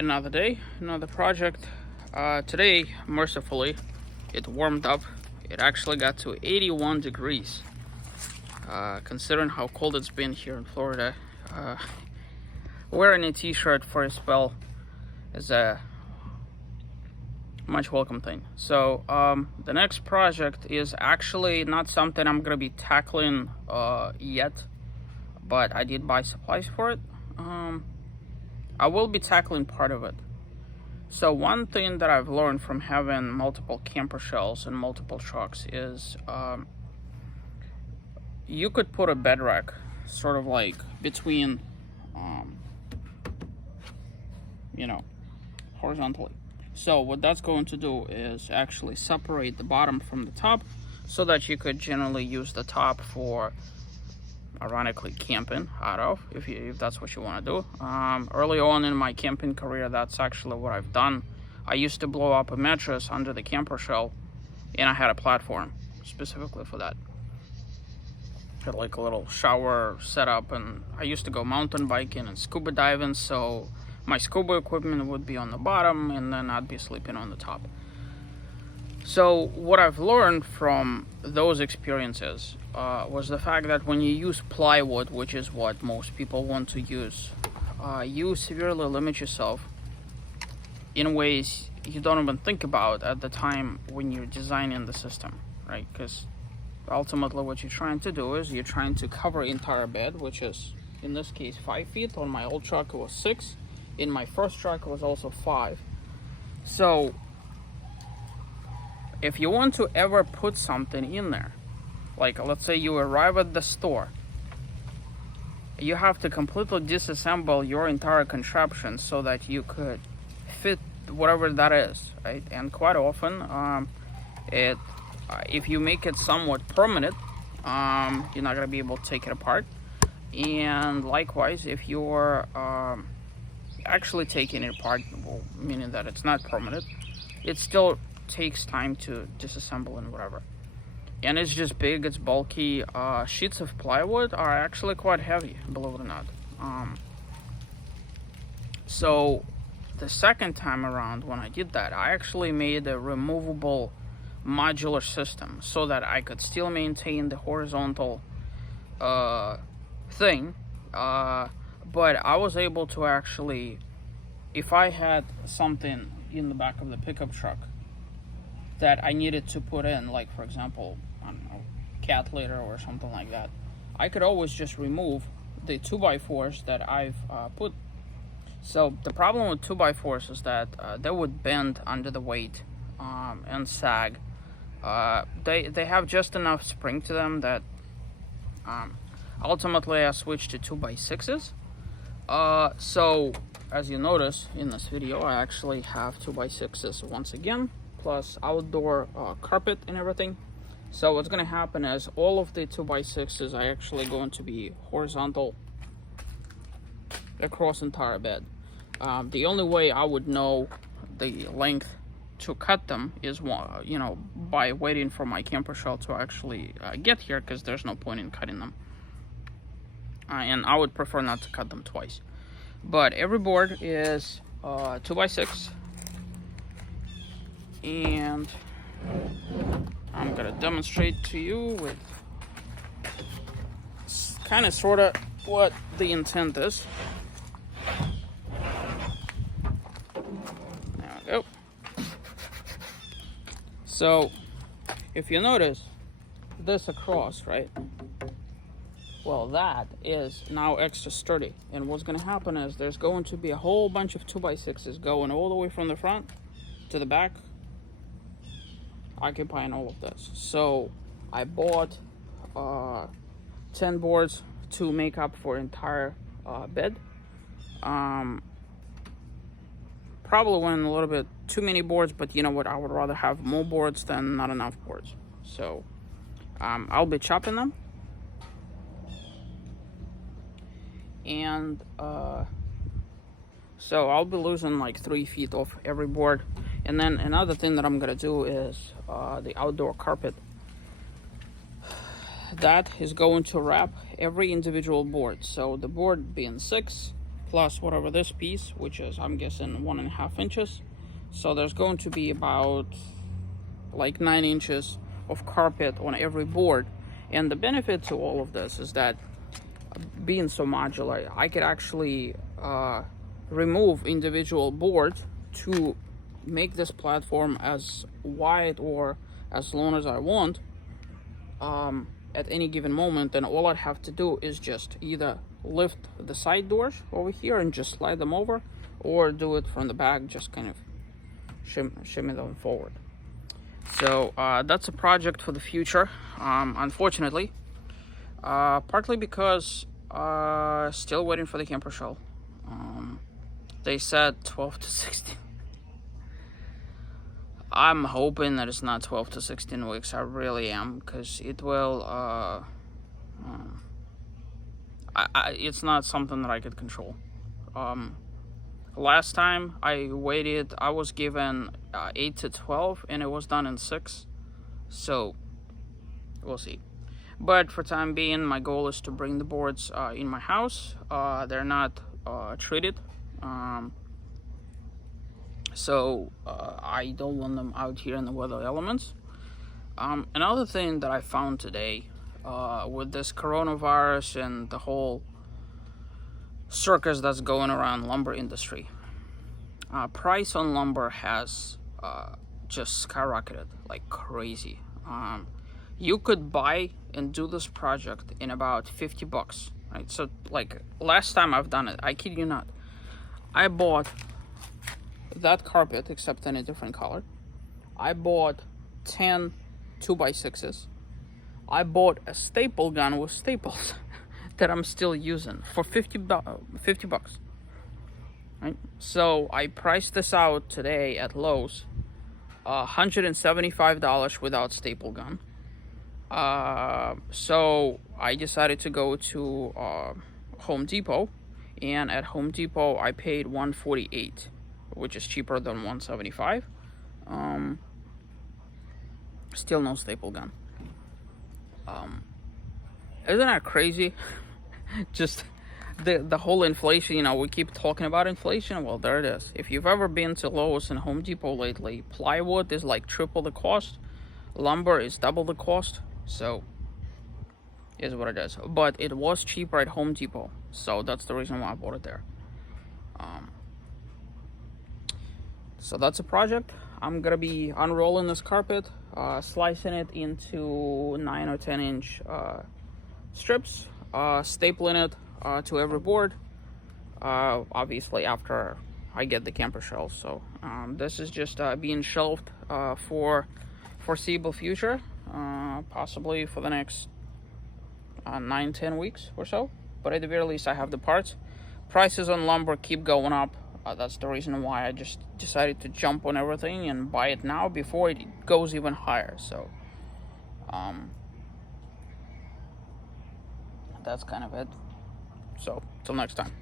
Another day, another project. Today, mercifully, it warmed up. It actually got to 81 degrees. Considering how cold it's been here in Florida, wearing a t-shirt for a spell is a much welcome thing. So the next project is actually not something I'm gonna be tackling yet, but I did buy supplies for it. I will be tackling part of it. So one thing that I've learned from having multiple camper shells and multiple trucks is you could put a bed rack sort of like between, horizontally. So what that's going to do is actually separate the bottom from the top so that you could generally use the top for, ironically, camping out of, if that's what you want to do. Early on in my camping career, that's actually what I've done. I used to blow up a mattress under the camper shell, and I had a platform specifically for that. Had like a little shower setup, and I used to go mountain biking and scuba diving, so my scuba equipment would be on the bottom, and then I'd be sleeping on the top. So what I've learned from those experiences was the fact that when you use plywood, which is what most people want to use, you severely limit yourself in ways you don't even think about at the time when you're designing the system, right? Because ultimately what you're trying to do is you're trying to cover the entire bed, which is in this case 5 feet. On my old truck it was 6. In my first truck it was also 5. So if you want to ever put something in there, like let's say you arrive at the store, you have to completely disassemble your entire contraption so that you could fit whatever that is, right? And quite often, if you make it somewhat permanent, you're not gonna be able to take it apart. And likewise, if you're actually taking it apart, well, meaning that it's not permanent, it still takes time to disassemble and whatever. And it's just big, it's bulky. Sheets of plywood are actually quite heavy, believe it or not. So the second time around when I did that, I actually made a removable modular system so that I could still maintain the horizontal thing, but I was able to actually, if I had something in the back of the pickup truck that I needed to put in, like for example, I don't know, cat litter or something like that, I could always just remove the 2x4s that I've put. So the problem with 2x4s is that they would bend under the weight and sag. They have just enough spring to them that ultimately I switched to 2x6s. So as you notice in this video, I actually have 2x6s once again, plus outdoor carpet and everything. So what's going to happen is all of the 2x6s are actually going to be horizontal across entire bed. The only way I would know the length to cut them is, by waiting for my camper shell to actually get here, because there's no point in cutting them. And I would prefer not to cut them twice. But every board is 2x6, and I'm gonna demonstrate to you with kind of sort of what the intent is. There we go. So if you notice this across, right? Well, that is now extra sturdy, and what's going to happen is there's going to be a whole bunch of 2x6s going all the way from the front to the back, occupying all of this. So I bought 10 boards to make up for entire bed. Probably went a little bit too many boards, but you know what, I would rather have more boards than not enough boards. So I'll be chopping them. And so I'll be losing like 3 feet off every board. And then another thing that I'm gonna do is the outdoor carpet. That is going to wrap every individual board. So the board being 6, plus whatever this piece, which is, I'm guessing, 1.5 inches. So there's going to be about like 9 inches of carpet on every board. And the benefit to all of this is that being so modular, I could actually remove individual boards to make this platform as wide or as long as I want at any given moment. And all I'd have to do is just either lift the side doors over here and just slide them over, or do it from the back, just kind of shimmy them forward. So that's a project for the future, unfortunately, partly because still waiting for the camper shell. They said 12 to 16. I'm hoping that it's not 12 to 16 weeks. I really am, because it will it's not something that I could control. Last time I waited, I was given 8 to 12, and it was done in 6. So we'll see. But for time being, my goal is to bring the boards in my house. They're not treated, so I don't want them out here in the weather elements. Another thing that I found today, with this coronavirus and the whole circus that's going around lumber industry, price on lumber has just skyrocketed like crazy. You could buy and do this project in about $50, right? So like last time I've done it, I kid you not, I bought that carpet, except in a different color. I bought 10 2x6s. I bought a staple gun with staples that I'm still using for $50, right? So I priced this out today at Lowe's, $175 without staple gun. So I decided to go to Home Depot, and at Home Depot I paid $148, which is cheaper than $175. Still no staple gun. Isn't that crazy? Just the whole inflation, we keep talking about inflation. Well, there it is. If you've ever been to Lowe's and Home Depot lately, plywood is like triple the cost, lumber is double the cost. So is what it is. But it was cheaper at Home Depot, so that's the reason why I bought it there. So that's a project. I'm gonna be unrolling this carpet, slicing it into 9 or 10 inch strips, stapling it to every board, obviously after I get the camper shells. So this is just being shelved for foreseeable future, possibly for the next 9-10 weeks or so. But at the very least, I have the parts. Prices on lumber keep going up. That's the reason why I just decided to jump on everything and buy it now before it goes even higher. So that's kind of it. So till next time.